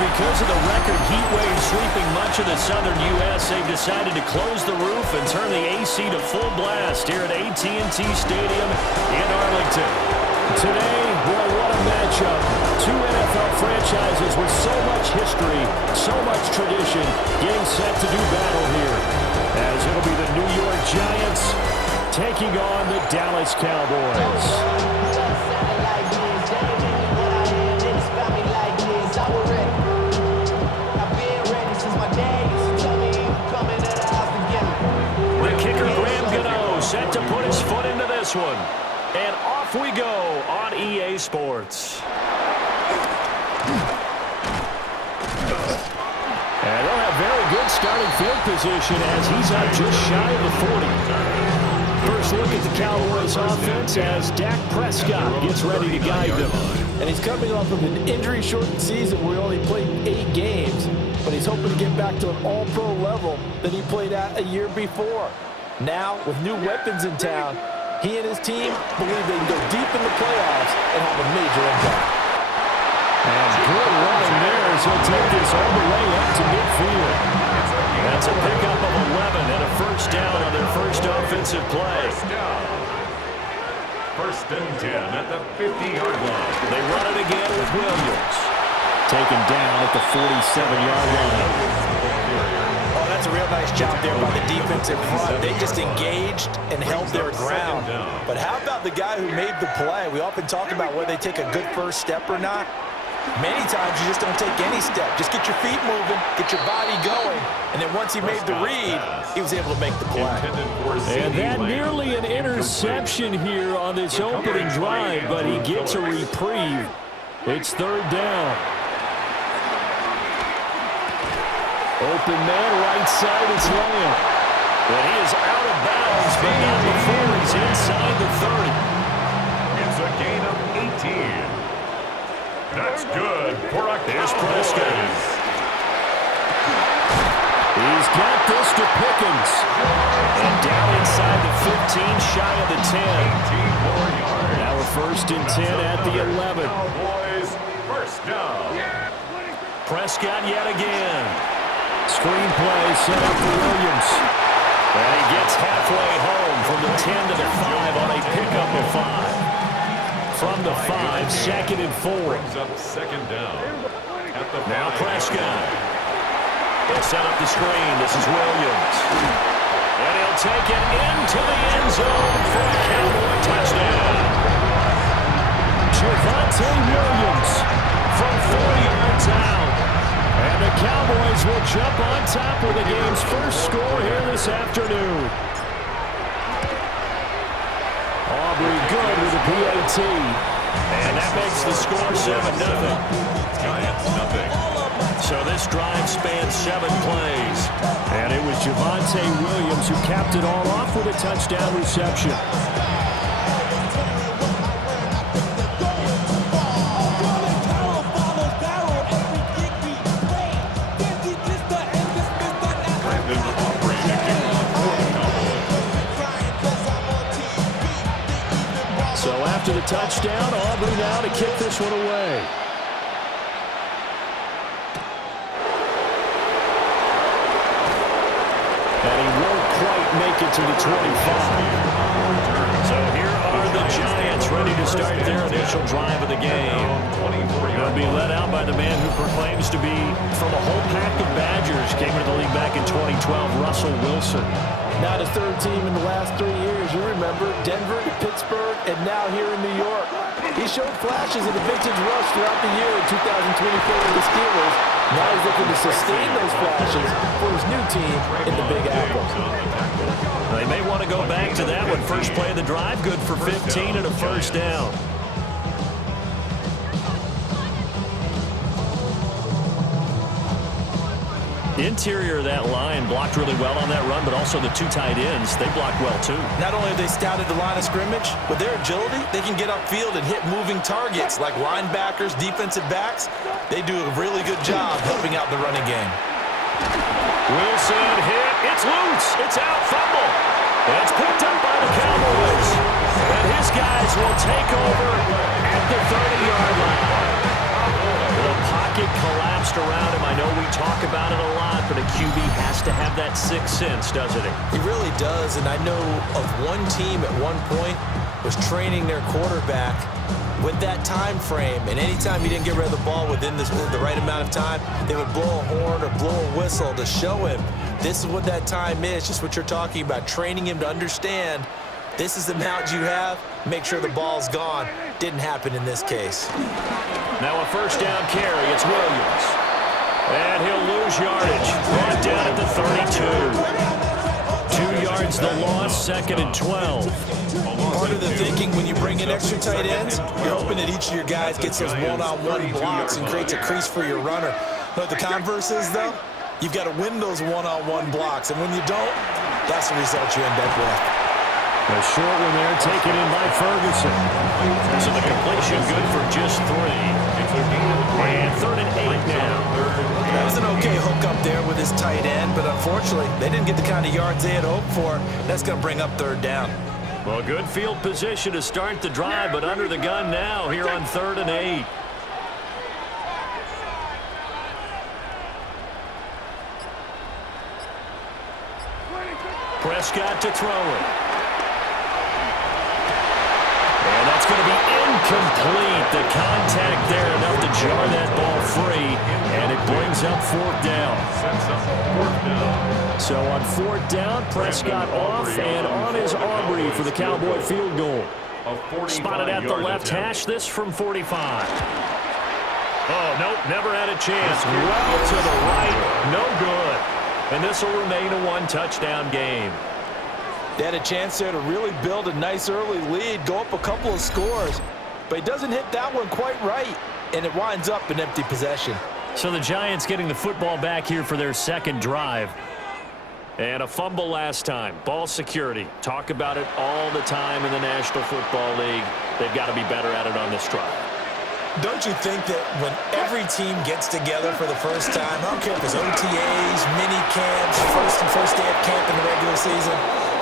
because of the record heat wave sweeping much of the southern U.S., they've decided to close the roof and turn the AC to full blast here at AT&T Stadium in Arlington. Today, well, what a matchup. Two NFL franchises with so much history, so much tradition, getting set to do battle here. As it'll be the New York Giants taking on the Dallas Cowboys. Set to put his foot into this one. And off we go on EA Sports. And they'll have very good starting field position as he's out just shy of the 40. First look at the Cowboys offense as Dak Prescott gets ready to guide them. And he's coming off of an injury-shortened season where he only played 8 games. But he's hoping to get back to an all-pro level that he played at a year before. Now, with new weapons in town, he and his team believe they can go deep in the playoffs and have a major impact. And good running there as he'll take this all the way up to midfield. That's a pickup of 11 and a first down on their first offensive play. First and 10 at the 50-yard line. They run it again with Williams. Taken down at the 47-yard line. That's a real nice job there by the defensive front. They just engaged and held their ground. But how about the guy who made the play? We often talk about whether they take a good first step or not. Many times you just don't take any step. Just get your feet moving, get your body going, and then once he made the read, he was able to make the play. And that nearly an interception here on this opening drive, but he gets a reprieve. It's third down. Open man, right side, it's Lamb. And he is out of bounds, but not before he's inside the 30. It's a gain of 18. That's good for a There's Prescott. He's got this to Pickens. And down inside the 15, shy of the 10. 18 more yards. Now we're first and 10 at the 11. Cowboys, first down. Prescott yet again. Screen play set up for Williams. And he gets halfway home from the 10 to the 5 on a pickup of 5. From the 5, second and 4. Brings up second down. Now Prescott. He'll set up the screen. This is Williams. And he'll take it into the end zone for a Cowboy touchdown. Javonte Williams from 4 yards out. And the Cowboys will jump on top with the game's first score here this afternoon. Aubrey good with a PAT. And that makes the score 7-0. Giants nothing. So this drive spans 7 plays. And it was Javonte Williams who capped it all off with a touchdown reception. After the touchdown, Aubrey now to kick this one away. And he won't quite make it to the 25. So here are the Giants ready to start their initial drive of the game. They'll be led out by the man who proclaims to be from a whole pack of Badgers. Came into the league back in 2012, Russell Wilson. Now the third team in the last 3 years. You remember Denver, Pittsburgh, and now here in New York. He showed flashes of the vintage rush throughout the year in 2024 with the Steelers. Now he's looking to sustain those flashes for his new team in the Big Apple. They may want to go back to that one. First play of the drive, good for 15 and a first down. Interior of that line blocked really well on that run, but also the 2 tight ends, they blocked well too. Not only have they scouted the line of scrimmage, with their agility, they can get upfield and hit moving targets like linebackers, defensive backs. They do a really good job helping out the running game. Wilson hit. It's loose. It's out. Fumble. And it's picked up by the Cowboys. And his guys will take over at the 30-yard line. The pocket collapse best around him. I know we talk about it a lot, but a QB has to have that sixth sense, doesn't he? He really does, and I know of one team at one point was training their quarterback with that time frame, and anytime he didn't get rid of the ball within the right amount of time, they would blow a horn or blow a whistle to show him this is what that time is, just what you're talking about, training him to understand this is the amount you have, make sure the ball's gone. Didn't happen in this case. Now a first down carry, it's Williams. And he'll lose yardage, brought down at the 32. 2 yards the loss, 2nd and 12. Part of the thinking when you bring in extra tight ends, you're hoping that each of your guys gets those one-on-one blocks and creates a crease for your runner. But the converse is, though, you've got to win those one-on-one blocks, and when you don't, that's the result you end up with. A short one there, taken in by Ferguson. So the completion good for just 3. And 3rd and 8 now. That was an okay hook up there with his tight end, but unfortunately, they didn't get the kind of yards they had hoped for. That's going to bring up 3rd down. Well, good field position to start the drive, but under the gun now here on 3rd and 8. Prescott to throw it. And that's going to be incomplete. The contact there enough to jar that ball free, and it brings up 4th down. So on 4th down, Prescott off and on is Aubrey for the Cowboy field goal. Spotted at the left hash, this from 45. Oh, nope, never had a chance. Well to the right, no good. And this will remain a 1-touchdown game. They had a chance there to really build a nice early lead, go up a couple of scores, but he doesn't hit that one quite right, and it winds up an empty possession. So the Giants getting the football back here for their 2nd drive. And a fumble last time. Ball security. Talk about it all the time in the National Football League. They've got to be better at it on this drive. Don't you think that when every team gets together for the first time, I don't care if it's OTAs, mini camps, first day of camp in the regular season,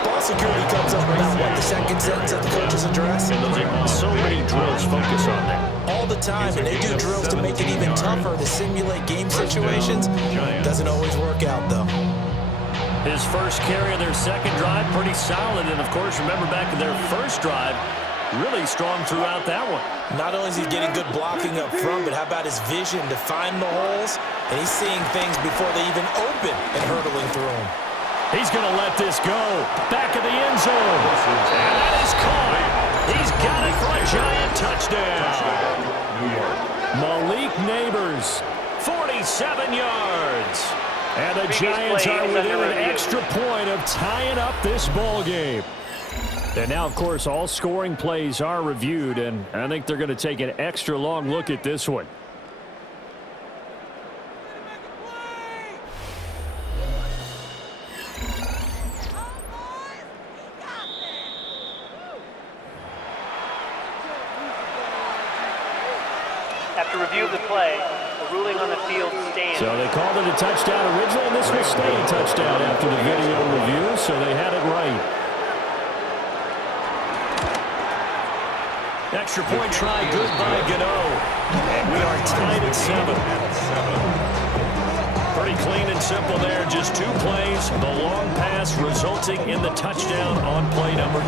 ball security comes up about, what, the 2nd sentence that the coaches address? So many drills focus on that. All the time, and they do drills to make it even tougher to simulate game situations. Doesn't always work out, though. His first carry of their 2nd drive, pretty solid. And, of course, remember back to their first drive, really strong throughout that one. Not only is he getting good blocking up front, but how about his vision to find the holes? And he's seeing things before they even open and hurdling through them. He's going to let this go. Back of the end zone. And that is caught. He's got it for a Giant touchdown. Malik Neighbors, 47 yards. And the Giants are within an extra point of tying up this ball game. And now, of course, all scoring plays are reviewed, and I think they're going to take an extra long look at this one. After review of the play, the ruling on the field stands. So they called it a touchdown originally, and this will stay a touchdown after the video review, so they had it right. Extra point try, good by Gano. And we are tied at 7. Pretty clean and simple there, just 2 plays. The long pass resulting in the touchdown on play number 2.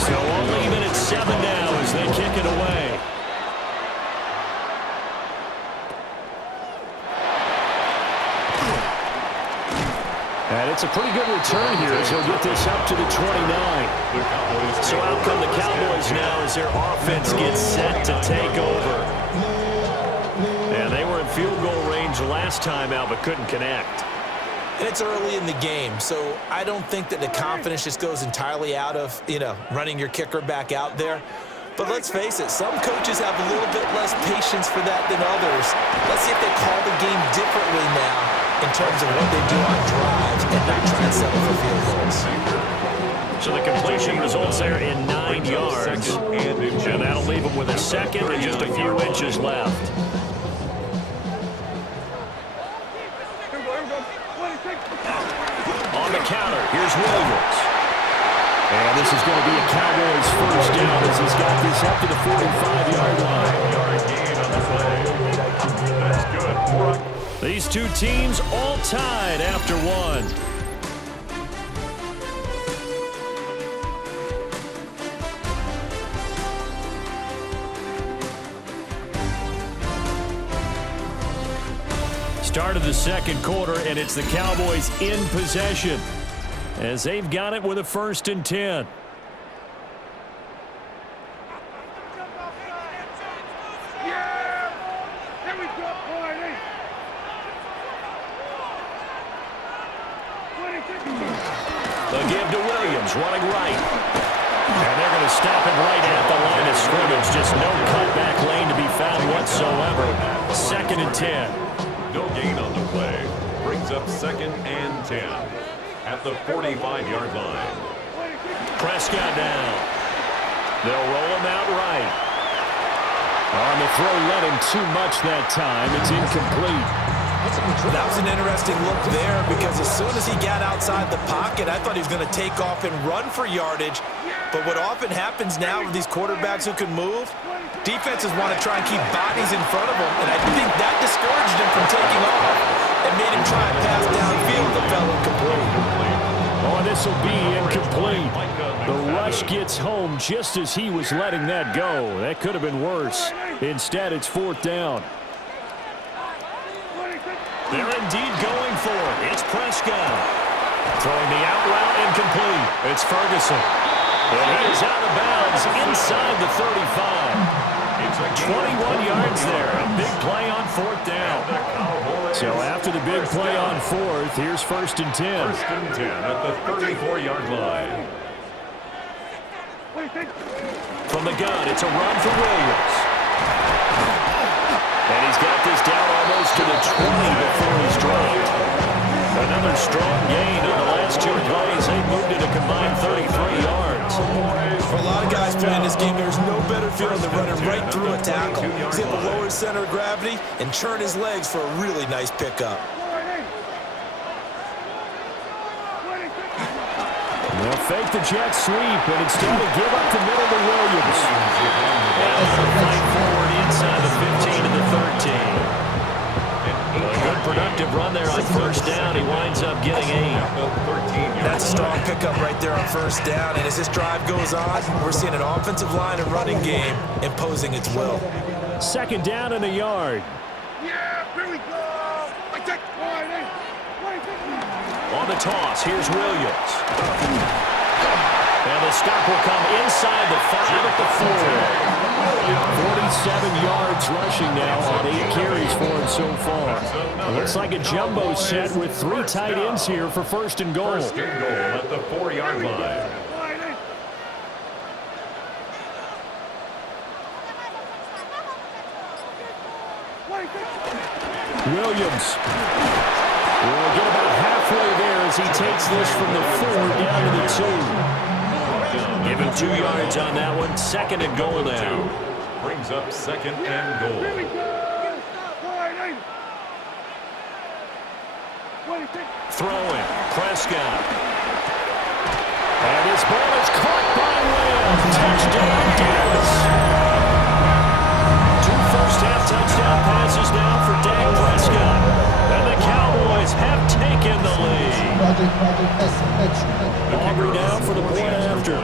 So we'll leave it at 7 now as they kick it away. And it's a pretty good return here as he'll get this up to the 29. So out come the Cowboys now as their offense gets set to take over. And they were in field goal range last time out but couldn't connect. And it's early in the game, so I don't think that the confidence just goes entirely out of, running your kicker back out there. But let's face it, some coaches have a little bit less patience for that than others. Let's see if they call the game differently now in terms of what they do on drives and not try and settle for field goals. So the completion results there in 9 yards. And that'll leave them with a 2nd and just a few inches left. On the counter, here's Williams. And this is going to be a Cowboys first down as this carries up to the 45-yard line. Yard gain on the play. That's good. These two teams all tied after one. Start of the second quarter, and it's the Cowboys in possession as they've got it with a 1st and 10. They'll give to Williams, running right. And they're going to stop him right at the line of scrimmage. Just no cutback lane to be found whatsoever. 2nd and 10. No gain on the play. Brings up 2nd and 10 at the 45-yard line. Prescott down. They'll roll him out right. On the throw, let him too much that time. It's incomplete. That was an interesting look there because as soon as he got outside the pocket, I thought he was going to take off and run for yardage. But what often happens now with these quarterbacks who can move, defenses want to try and keep bodies in front of them, and I think that discouraged him from taking off and made him try and pass downfield that fell incomplete. Oh, this will be incomplete. The rush gets home just as he was letting that go. That could have been worse. Instead, it's 4th down. They're indeed going for it. It's Prescott. Throwing the out route incomplete. It's Ferguson. And he is out of bounds inside the 35. 21 yards there. A big play on 4th down. So after the big play on 4th, here's 1st and 10. 1st and 10 at the 34-yard line. From the gun, it's a run for Williams. And he's got this down almost to the 20 before he's dropped. Another strong gain on the last 2 plays. They moved it a combined 33 yards. For a lot of guys playing this game, there's no better feeling than running right through a tackle. He's able to lower his center of gravity and churn his legs for a really nice pickup. They'll fake the jet sweep, and instead of give up the middle to Williams. And they'll fight forward inside the 15 to the 13. A good productive run there on 1st down. He winds up getting 8. That's a strong pickup right there on 1st down, and as this drive goes on, we're seeing an offensive line and running game imposing its will. 2nd down and a yard. On the toss, here's Williams. And the stop will come inside the 5 at the 4. 47 yards rushing now on 8 carries for him so far. It looks like a jumbo set with 3 tight ends here for 1st and goal. 1st and goal at the 4-yard line. Williams will get about halfway there as he takes this from the 4 down to the 2. Give him 2 yards on that one. 2nd and goal now. Brings up 2nd and goal. Throwing. Prescott. And his ball is caught by Lamb. Touchdown, Dallas. 2 first-half touchdown passes now for Dak Prescott. And the Cowboys have taken the lead. Aubrey down for the point after.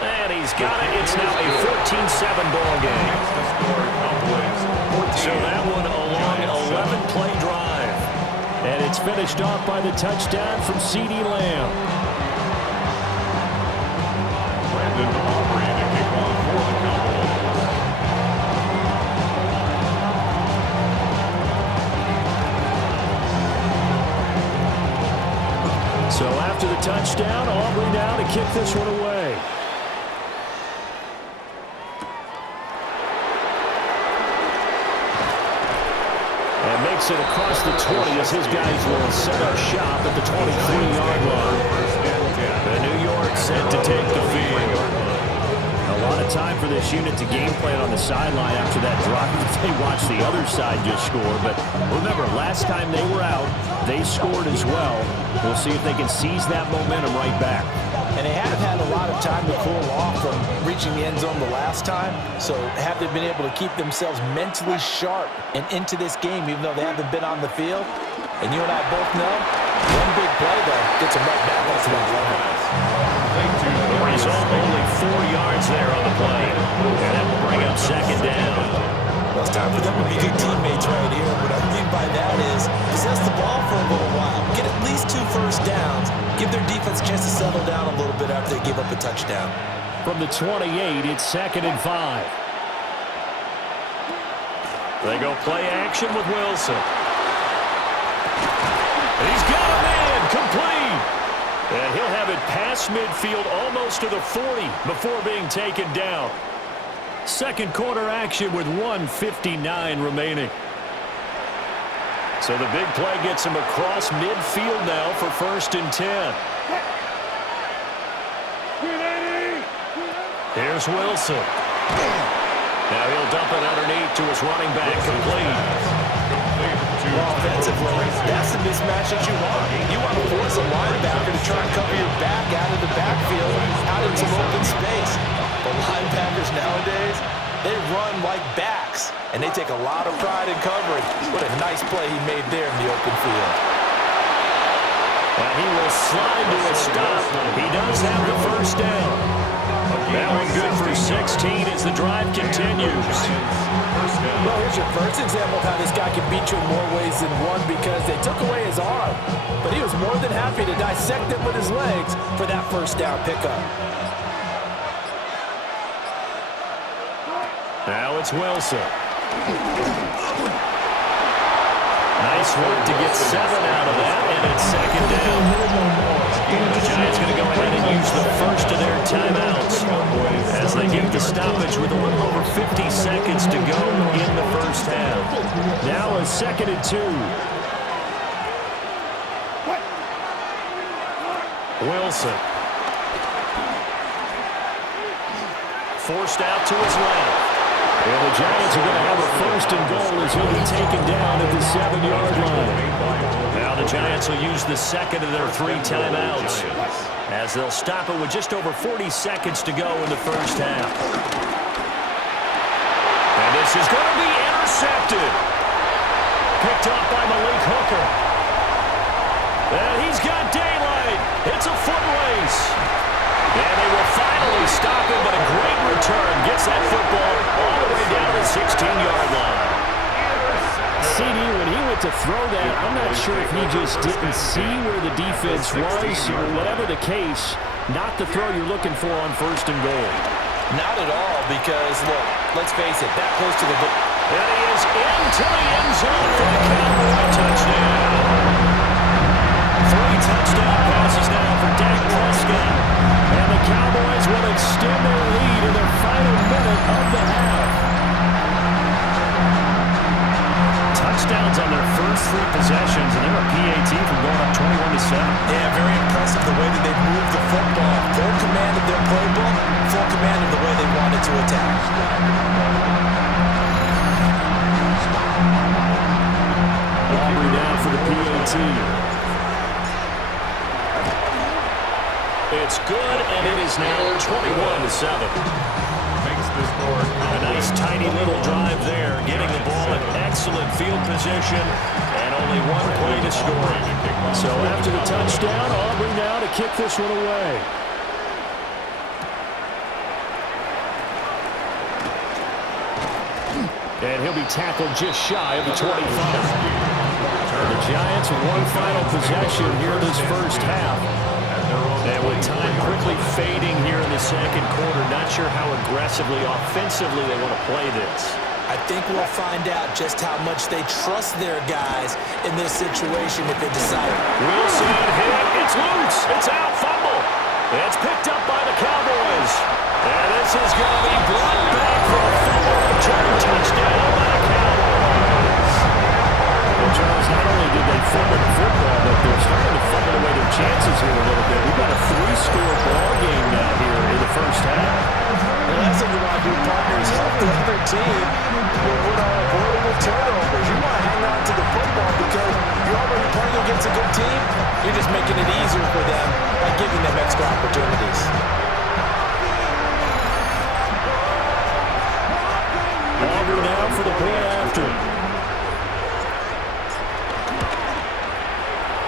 And he's got it. It's now a 14-7 ball game. So that one a long 11-play drive. And it's finished off by the touchdown from CeeDee Lamb. Brandon Aubrey to kick off for the Cowboys. So after the touchdown, Aubrey now to kick this one away. And makes it across the 20 as his guys will set up shop at the 23-yard line. The New York set to take the field. A lot of time for this unit to game plan on the sideline after that drive. They watched the other side just score. But remember, last time they were out, they scored as well. We'll see if they can seize that momentum right back. And they have had a lot lot of time to cool off from reaching the end zone the last time. So have they been able to keep themselves mentally sharp and into this game, even though they haven't been on the field? And you and I both know, one big play, though, gets them right back up to that level. The result, only 4 yards there on the play. And that will bring up second down. Well, it's time for them to be good teammates right here. What I mean by that is possess the ball for a little while. Get at least 2 first downs. Give their defense a chance to settle down a little bit after they give up a touchdown. From the 28, it's 2nd and 5. They go play action with Wilson. He's got a man complete. And he'll have it past midfield almost to the 40 before being taken down. Second quarter action with 1:59 remaining. So the big play gets him across midfield now for 1st and 10. Here's Wilson. Now he'll dump it underneath to his running back, complete. Offensively, that's the mismatch that you want. You want to force a linebacker to try and cover your back out of the backfield, out in some open space. But linebackers nowadays, they run like backs, and they take a lot of pride in covering. What a nice play he made there in the open field. And he will slide to a stop. He does have the first down. Now in good for 16 as the drive continues. Well, here's your first example of how this guy can beat you in more ways than one, because they took away his arm. But he was more than happy to dissect it with his legs for that first down pickup. Now it's Wilson. Nice work to get 7 out of that, and it's 2nd down. The Giants going to go ahead and use the first of their timeouts as they get the stoppage with a little over 50 seconds to go in the first half. Now a 2nd and 2. Wilson. Forced out to his left. And the Giants are going to have a 1st and goal as he'll be taken down at the 7-yard line. Now the Giants will use the 2nd of their 3 timeouts as they'll stop it with just over 40 seconds to go in the first half. And this is going to be intercepted. Picked up by Malik Hooker. And he's got daylight. It's a foot race. And they will finally stop him, but a great return gets that football all the way down the 16-yard line. CD, when he went to throw that, I'm not sure if he just didn't see where the defense was, or whatever the case, not the throw you're looking for on 1st and goal. Not at all, because, look, let's face it, that close to the goal. And he is into the end zone for the Cowboy touchdown. 3 touchdown passes now for Dak Prescott. And the Cowboys will extend their lead in their final minute of the half. Touchdowns on their first 3 possessions, and they're a PAT from going up 21-7. Yeah, very impressive the way that they moved the football. Full command of their playbook, full command of the way they wanted to attack. Aubrey down for the PAT. It's good, and it is now 21-7. A nice tiny little drive there, getting the ball in excellent field position, and only 1 play to score. So after the touchdown, Aubrey now to kick this one away. And he'll be tackled just shy of the 25. The Giants with 1 final possession here in this first half. And with time quickly fading here in the second quarter, not sure how aggressively, offensively they want to play this. I think we'll find out just how much they trust their guys in this situation if they decide. Wilson hit. It's loose. It's out. Fumble. It's picked up by the Cowboys. And this is going to be brought back for a fumble return touchdown by the Cowboys. Well, Charles, not only did they fumble the football, but they're starting to fumble away their chances here a little bit. We've got a 3-score ball game now here in the first half. The last thing you want to do, partners, help the other team with our avoidable turnovers. You want to hang on to the football because you're already playing against a good team. You're just making it easier for them by giving them extra opportunities. after him.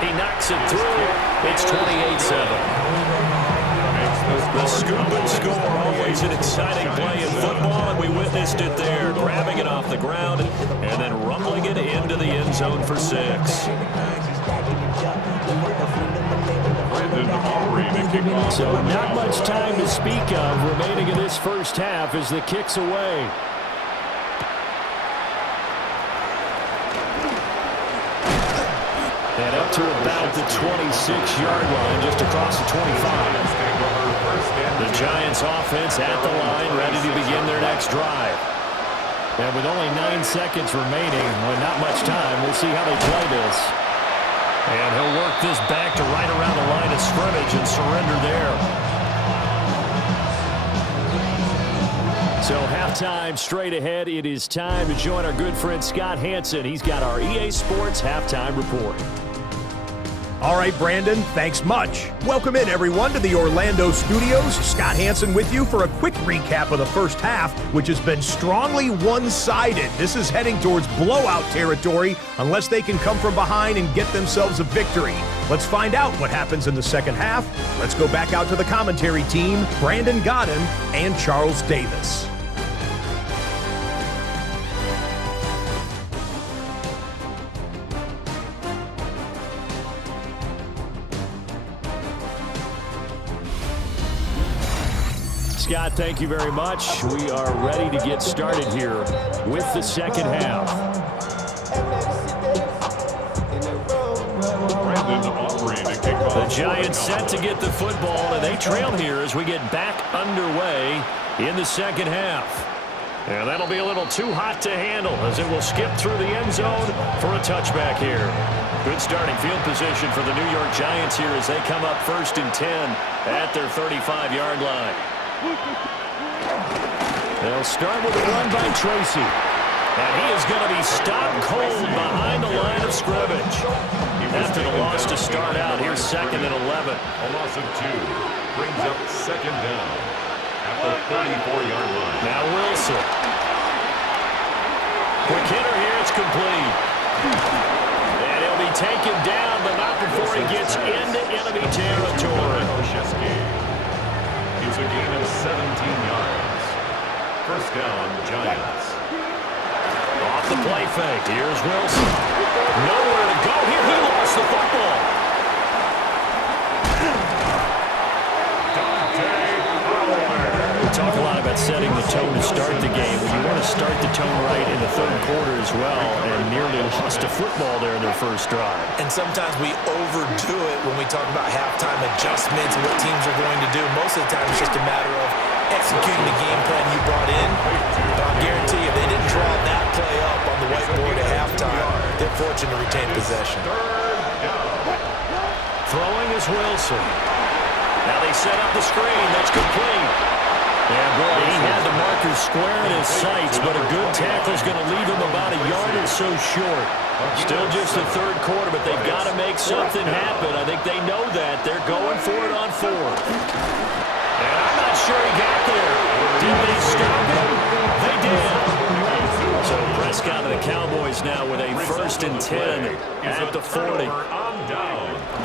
He knocks it through. It's 28-7. The scoop and score, always an exciting play in football, and we witnessed it there, grabbing it off the ground and then rumbling it into the end zone for 6. So not much time to speak of remaining in this first half as the kick's away. And up to about the 26-yard line, just across the 25. The Giants offense at the line, ready to begin their next drive. And with only 9 seconds remaining, with not much time, we'll see how they play this. And he'll work this back to right around the line of scrimmage and surrender there. So halftime straight ahead. It is time to join our good friend Scott Hanson. He's got our EA Sports halftime report. All right, Brandon, thanks much. Welcome in, everyone, to the Orlando studios. Scott Hanson with you for a quick recap of the first half, which has been strongly one-sided. This is heading towards blowout territory unless they can come from behind and get themselves a victory. Let's find out what happens in the second half. Let's go back out to the commentary team, Brandon Godden and Charles Davis. Scott, thank you very much. We are ready to get started here with the second half. The Giants set to get the football, and they trail here as we get back underway in the second half. And that'll be a little too hot to handle as it will skip through the end zone for a touchback here. Good starting field position for the New York Giants here as they come up 1st and 10 at their 35-yard line. They'll start with a run by Tracy. And he is going to be stopped cold behind the line of scrimmage. After the loss to start out, here's 2nd and 11. A loss of 2 brings up 2nd down at the 34-yard line. Now Wilson. Quick hitter here, it's complete. And he'll be taken down, but not before he gets into enemy territory. It's a gain of 17 yards. 1st down, Giants. Off the play fake. Here's Wilson. Nowhere to go here. He lost the football. We talk a lot about setting the tone to start the game. Well, you want to start the tone right in the 3rd quarter as well, and nearly lost a football there in their first drive. And sometimes we overdo it when we talk about halftime adjustments and what teams are going to do. Most of the time it's just a matter of executing the game plan you brought in. But I'll guarantee you, if they didn't draw that play up on the whiteboard at halftime, they're fortunate to retain possession. Throwing is Wilson. Now they set up the screen. That's complete. Yeah, boy, he had the marker square in his sights, but a good tackle is going to leave him about a yard or so short. Still just the 3rd quarter, but they've got to make something happen. I think they know that. They're going for it on 4th. And I'm not sure he got there. Did they stop him? They did. So Prescott and the Cowboys now with a 1st and 10 at the 40.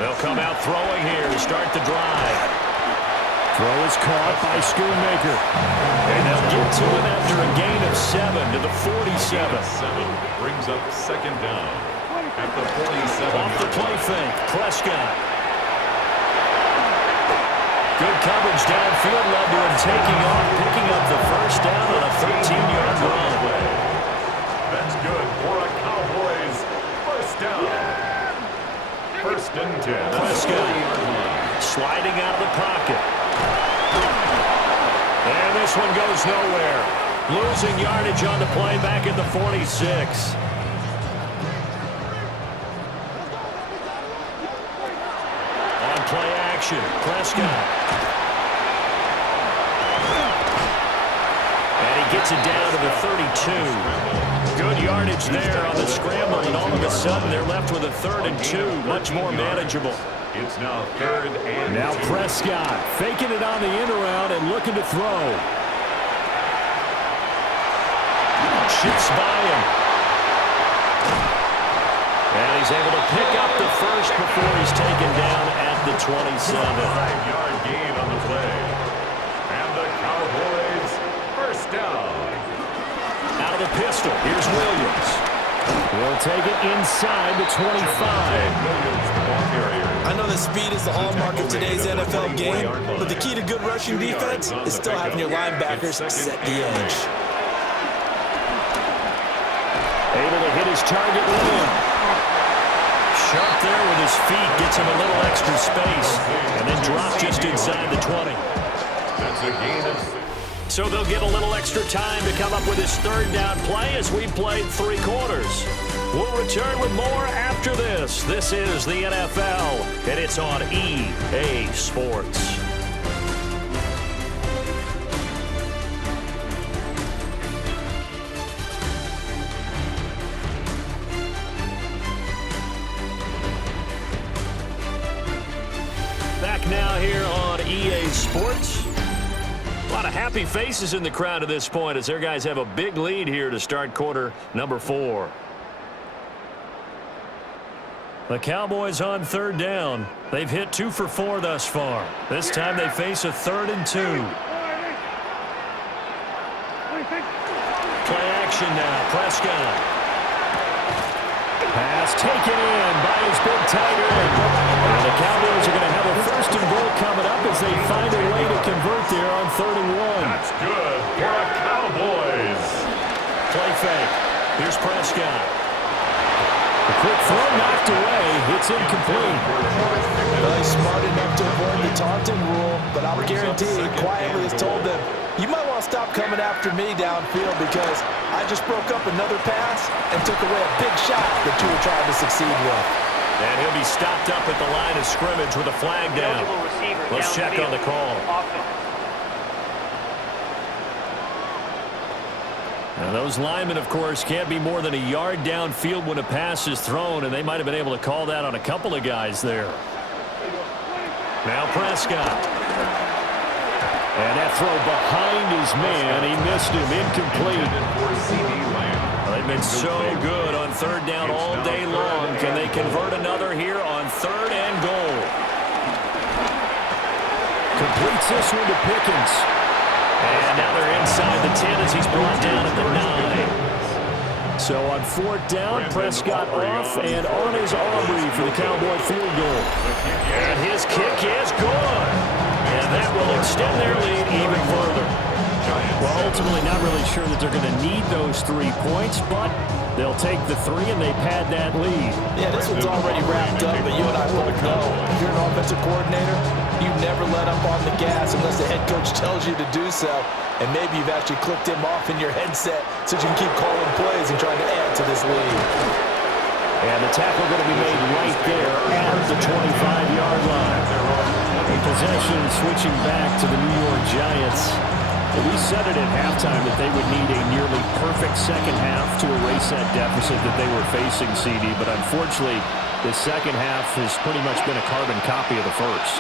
They'll come out throwing here to start the drive. Throw is caught by Schoonmaker. And they'll get to it after a gain of 7 to the 47. 7 brings up 2nd down at the 47. Off the play fake, Prescott. Good coverage downfield led to him taking off, picking up the 1st down on a 13-yard run. That's good for a Cowboys 1st down. 1st and 10. Prescott sliding out of the pocket. And this one goes nowhere. Losing yardage on the play back at the 46. On play action, Prescott. And he gets it down to the 32. Good yardage there on the scramble, and all of a sudden they're left with a 3rd and 2, much more manageable. It's now 3rd and Now 2. Prescott faking it on the in around and looking to throw. Shifts by him. And he's able to pick up the first before he's taken down at the 27. 5-yard gain on the play. And the Cowboys first down. Out of the pistol, here's Williams. He'll take it inside the 25. I know that speed is the hallmark of today's NFL game, but the key to good rushing defense is still having your linebackers set the edge. Able to hit his target Lamb. Sharp there with his feet, gets him a little extra space, and then drop just inside the 20. That's a gain of 6. So they'll get a little extra time to come up with his third down play as we played 3 quarters. We'll return with more after this. This is the NFL, and it's on EA Sports. Back now here on EA Sports. A lot of happy faces in the crowd at this point as their guys have a big lead here to start quarter number 4. The Cowboys on third down. They've hit 2 for 4 thus far. This time they face a 3rd and 2. Play action now. Prescott. Pass taken in by his big tight end. And the Cowboys are going to have a 1st and goal coming up as they find a way to convert there on 3rd and 1. That's good for the Cowboys. Play fake. Here's Prescott. A quick throw knocked away. It's incomplete. Well, he's smart enough to avoid the taunting rule, but I'll guarantee he quietly has told them, you might want to stop coming after me downfield because I just broke up another pass and took away a big shot that you were trying to succeed with. And he'll be stopped up at the line of scrimmage with a flag down. Let's check on the call. Now those linemen, of course, can't be more than a yard downfield when a pass is thrown, and they might have been able to call that on a couple of guys there. Now Prescott. And that throw behind his man. He missed him. Incomplete. They've been so good on 3rd down all day long. Can they convert another here on 3rd and goal? Completes this one to Pickens. And now they're inside the 10 as he's brought down at the 9. So on 4th down, Prescott off, and on is Aubrey for the Cowboy field goal. And his kick is good. And that will extend their lead even further. Well, ultimately not really sure that they're going to need those 3 points, but they'll take the 3 and they pad that lead. Yeah, this one's already wrapped up, but you and I both know if you're an offensive coordinator, you never let up on the gas unless the head coach tells you to do so. And maybe you've actually clicked him off in your headset so you can keep calling plays and trying to add to this lead. And the tackle going to be made right there at the 25-yard line. Possession switching back to the New York Giants. We said it at halftime that they would need a nearly perfect second half to erase that deficit that they were facing, CD. But unfortunately, the second half has pretty much been a carbon copy of the first.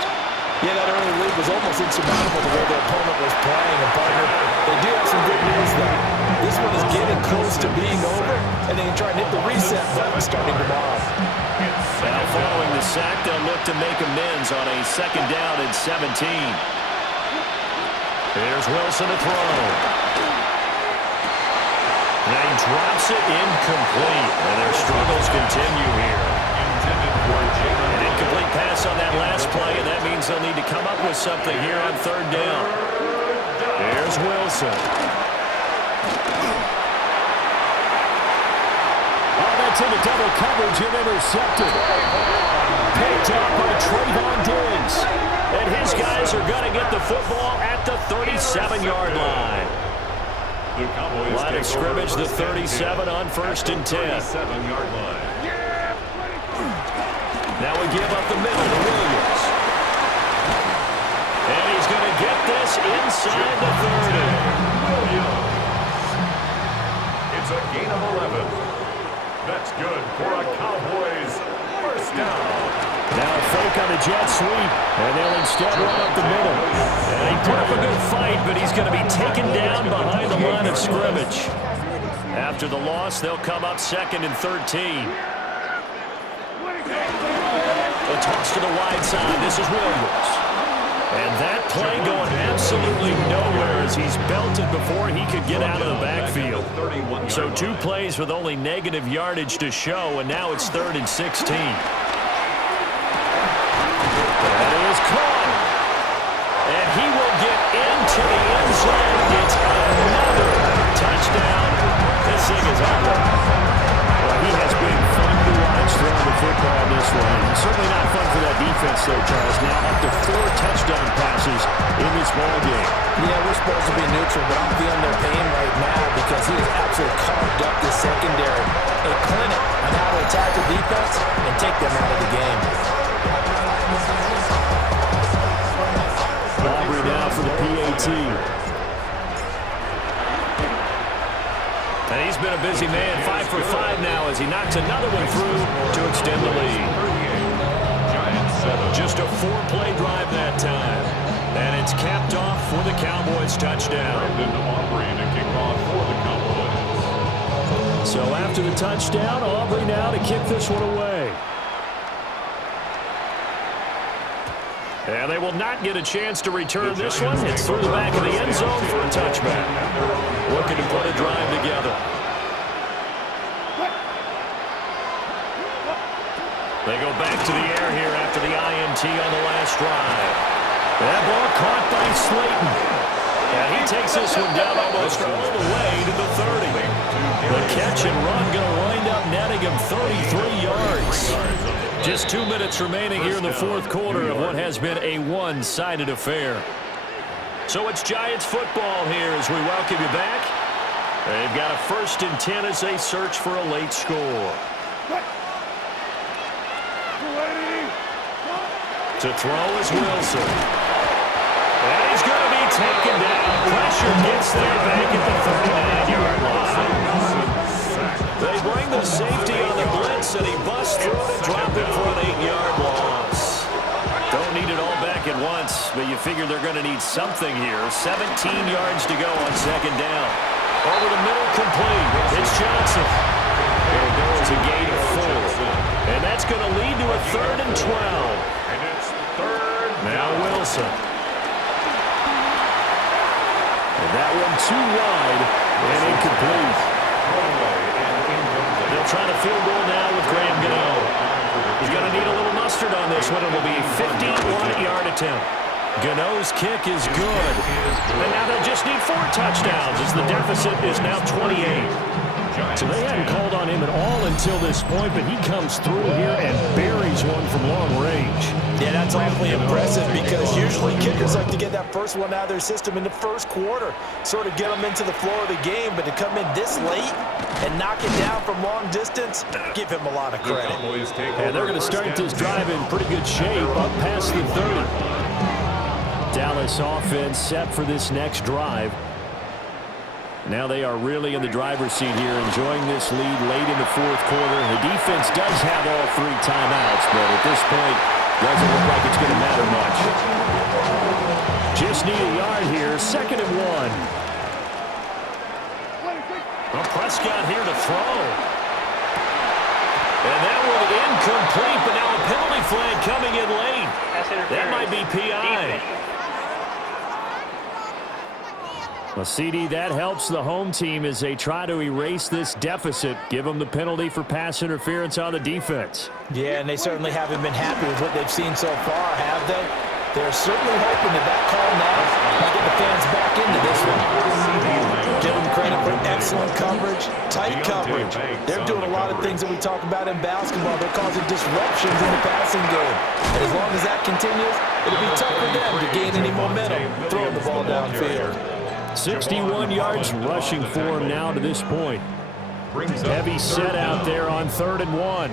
Yeah, that early lead was almost insurmountable the way their opponent was playing. And partner, they do have some good news, though. This one is getting close to being over, and they can try and hit the reset button starting tomorrow. Now following the sack, they'll look to make amends on a 2nd down and 17. Here's Wilson to throw. And he drops it incomplete. And their struggles continue here. An incomplete pass on that last play, and that means they'll need to come up with something here on 3rd down. Here's Wilson. Oh, that's into double coverage and intercepted. Picked up by Trayvon Diggs. And his guys are going to get the football at the 37-yard line. Line of scrimmage, the 37 on 1st and 10. 37-yard line. Now we give up the middle to Williams. And he's going to get this inside the 30. It's a gain of 11. That's good for a Cowboys 1st down. Now a fake on the jet sweep, and they'll instead run up the middle. And he put up a good fight, but he's going to be taken down behind the line of scrimmage. After the loss, they'll come up 2nd and 13. a toss to the wide side. This is Williams. And that play going absolutely nowhere as he's belted before he could get out of the backfield. So 2 plays with only negative yardage to show, and now it's 3rd and 16. That is caught. And he will get into the end zone. It's another touchdown. This thing is ugly. Well, he has been fun to watch throwing the football in this one. Certainly not fun for that defense, though, Charles. Now up to 4 touchdown passes in this ball game. Yeah, we're supposed to be neutral, but I'm feeling their pain right now because he has absolutely carved up the secondary. A clinic on how to attack the defense and take them out of the game. Aubrey now for the PAT. And he's been a busy man, 5 for 5 now as he knocks another one through to extend the lead. Just a 4-play drive that time. And it's capped off for the Cowboys touchdown. So after the touchdown, Aubrey now to kick this one away. And they will not get a chance to return this one. It's through the back of the end zone for a touchback. Looking to put a drive together. They go back to the air here after the INT on the last drive. That ball caught by Slayton. And he takes this one down almost all the way to the 30. The catch and run going to wind up netting him 33 yards. Just 2 minutes remaining here in the 4th quarter of what has been a one-sided affair. So it's Giants football here as we welcome you back. They've got a 1st and 10 as they search for a late score. To throw is Wilson. And he's going to be taken down. Pressure gets there back at the 39-yard line. They bring the safety on the blitz, and he busts through it, dropping for an 8-yard loss. Don't need it all back at once, but you figure they're going to need something here. 17 yards to go on 2nd down. Over the middle, complete. It's Johnson. There goes a gain of 4. And that's going to lead to a 3rd and 12. And it's 3rd. Now Wilson. And that one too wide and incomplete. They'll try to field goal now with Graham Gano. He's going to need a little mustard on this one. It will be a 51-yard attempt. Gano's kick is good. And now they'll just need 4 touchdowns as the deficit is now 28. So they hadn't called on him at all until this point, but he comes through here and buries one from long range. Yeah, that's awfully impressive because usually kickers like to get that first one out of their system in the 1st quarter, sort of get them into the flow of the game, but to come in this late and knock it down from long distance, give him a lot of credit. And they're going to start this drive in pretty good shape up past the 30. Dallas offense set for this next drive. Now they are really in the driver's seat here, enjoying this lead late in the 4th quarter. The defense does have all 3 timeouts, but at this point, doesn't look like it's going to matter much. Just need a yard here, 2nd and 1. Well, Prescott here to throw. And that one incomplete, but now a penalty flag coming in late. That might be PI. Well, CD, that helps the home team as they try to erase this deficit, give them the penalty for pass interference on the defense. Yeah, and they certainly haven't been happy with what they've seen so far, have they? They're certainly hoping that call now might get the fans back into this one. Give them credit for excellent coverage, tight coverage. They're doing a lot of things that we talk about in basketball. They're causing disruptions in the passing game. And as long as that continues, it'll be tough for them to gain any momentum throwing the ball downfield. 61 yards rushing for him now to this point. Heavy set out there on 3rd and 1.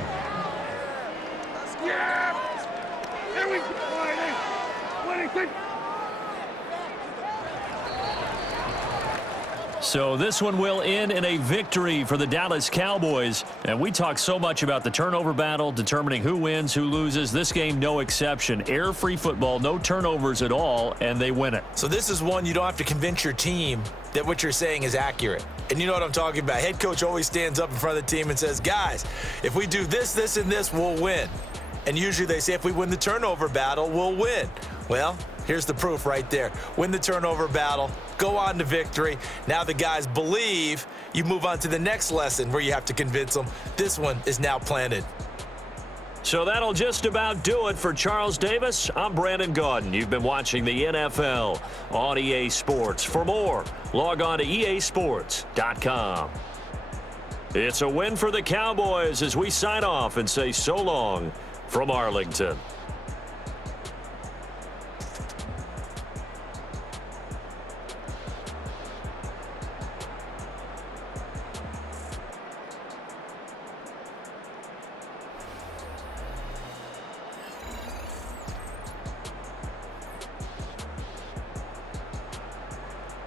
So this one will end in a victory for the Dallas Cowboys. And we talk so much about the turnover battle, determining who wins, who loses. This game, no exception. Air-free football, no turnovers at all, and they win it. So this is one you don't have to convince your team that what you're saying is accurate. And you know what I'm talking about. Head coach always stands up in front of the team and says, guys, if we do this, this, and this, we'll win. And usually they say if we win the turnover battle, we'll win. Well, here's the proof right there. Win the turnover battle, go on to victory. Now the guys believe. You move on to the next lesson where you have to convince them. This one is now planted. So that'll just about do it for Charles Davis. I'm Brandon Gaudin. You've been watching the NFL on EA Sports. For more, log on to easports.com. It's a win for the Cowboys as we sign off and say so long from Arlington.